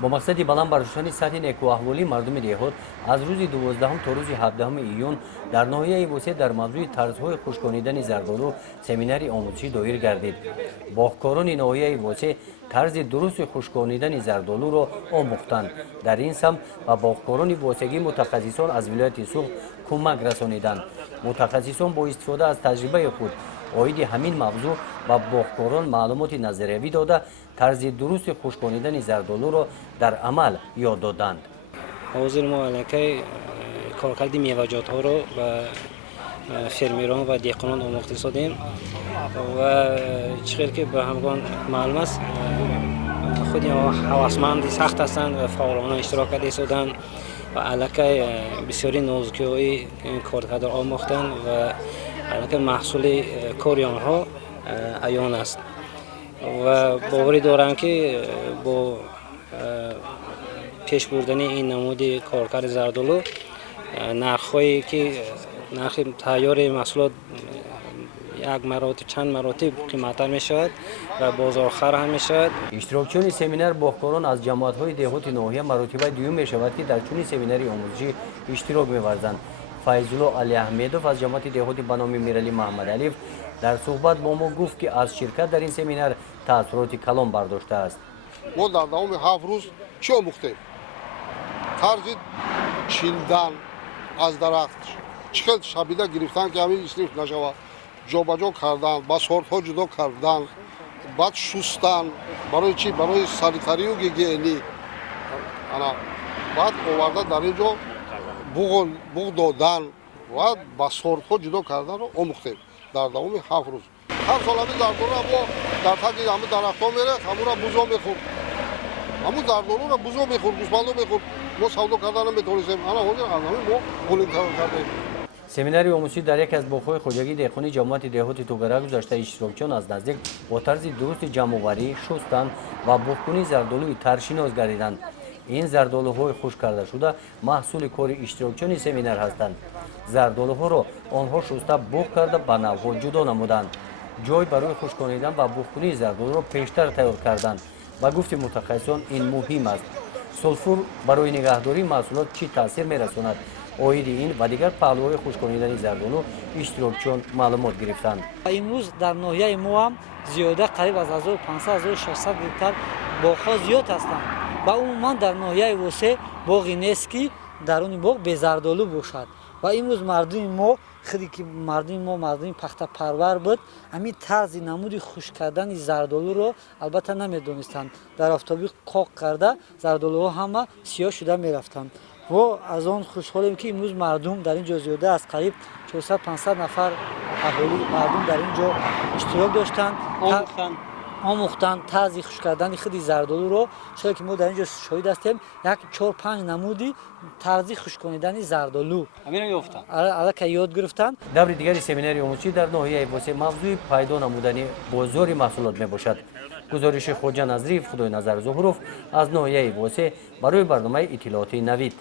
با مقصد بلند برداشتن سطح نیکوحوالی مردم دیهات از روز 12 تا روز 17 ایون در ناحیه وسه در موضوع طرزهای خشکانیدن زردآلو سمیناری آموزشی دایر گردید. باغکاران ناحیه وسه طرز درست خشکانیدن زردآلو را آموختند. در این سمت و باغکاران واسگی متخصصان از ولایت سوخت کمک رسانیدند. متخصصان با استفاده از تجربه خود عاید همین موضوع و باغکاران معلومات نظریوی داده طرز درست خشکانیدن زردآلو را در عمل یاد دادند. حاضر ما علیه کارکرد میوه‌جات ها را و فرمیران و دیقانان آموخته سادیم و چقدر که به همگان معلوم است خود هوسمند سخت هستند و فعالانه اشتراک کرده سادند و علاقه بسیاری نازکی های کارکرد را آموختند و علاقه محصول کاری آنها عیان است و باوری دارند که با پیش بردن این نمود کارکرد زردآلو نرخ‌هایی که نرخ تیار محصولات یک مراتب چند مراتب قیمت‌تر می‌شود و بازارخوار هم می‌شود. اشتراکچیان سمینار باغکاران از جماعت‌های دیهات ناحیه مراتب دوم می‌شود که در چنین سمیناری آموزشی اشتراک می‌ورزند. فیض‌الله علی احمدوف از جماعت دیهات به نام میرعلی محمد علیف در صحبت با ما گفت که از شرکت در این سمینار تأثیرات کلان برداشته است. ما در دوام 7 روز چی آموختیم؟ طرز چیندن از درخت چقدر شبیده گرفتن که همین اسلیف نشود، جابجا کردن، با سورت‌ها جدا کردن، بعد شستن برای چی؟ برای سانیتاری و گیگینی. بعد آورده در اینجا بوق دادن و با سورت‌ها جدا کردن رو آموختیم در دوام 7 روز. هر سال همین زردآلو را ما در تک همین درخت‌ها میره، همون را بوزا میخورد. همون زردآلو را بوزا میخورد، گوسفندو میخورد. ما سودا کردن میتونستیم. انا حاضر ما پولین کردیم. سمیناری آموزشی در یک از باغ‌های خوجگی دهقانی جماعت دیهات توگره گذشته اشتراکچیان از نزدیک با طرز درست جمع‌آوری، شستن و بوق‌کنی زردآلوی ترشیناز گردیدند. این زردآلوهای خشک کرده شده محصول کار اشتراکچیان سمینار هستند. زردآلوها را آنها شسته بوق کرده به نوع‌ها جدا نمودند. جای برای خشکانیدن و بوق‌کنی زردآلو را پیشتر تیار کردند. با گفت متخصصان این مهم است. سولفور برای نگهداری محصولات چی تاثیر می‌رساند؟ عاید این و دیگر پهلوهای خشکانیدن زردآلو اشتراکچیان معلومات گرفتند. امروز در ناحیه ما هم زیاده قریب از 1500-1600 گیتار باغ‌ها زیاد هستند و عموما در ناحیه وسه باغی نیست که در اون باغ به زردآلو باشد و امروز مردم ما خیلی که مردم پخته پرور بود همین طرز نمود خشک کردن زردآلو رو البته نمیدونستند. در آفتابی قاق کرده زردآلوها همه سیاه شده میرفتند و از آن خوشحالیم که امروز مردم در اینجا زیاده از قریب 400-500 نفر اهالی مردم در اینجا اشتراک داشتند آموختن طرز خشک کردن خود زردآلو رو. چرا که ما در اینجا شاهد هستیم یک 4-5 نمودی طرز خشک کردن زردآلو همین رو یافتن الان یاد گرفتن. دور دیگری سمیناری آموزشی در ناحیه واسه موضوع پیدا نمودن بازار محصولات میباشد. گزارش خواجه نظریف خدای نظر ظهوروف از ناحیه واسه برای برنامه اطلاعاتی نوید.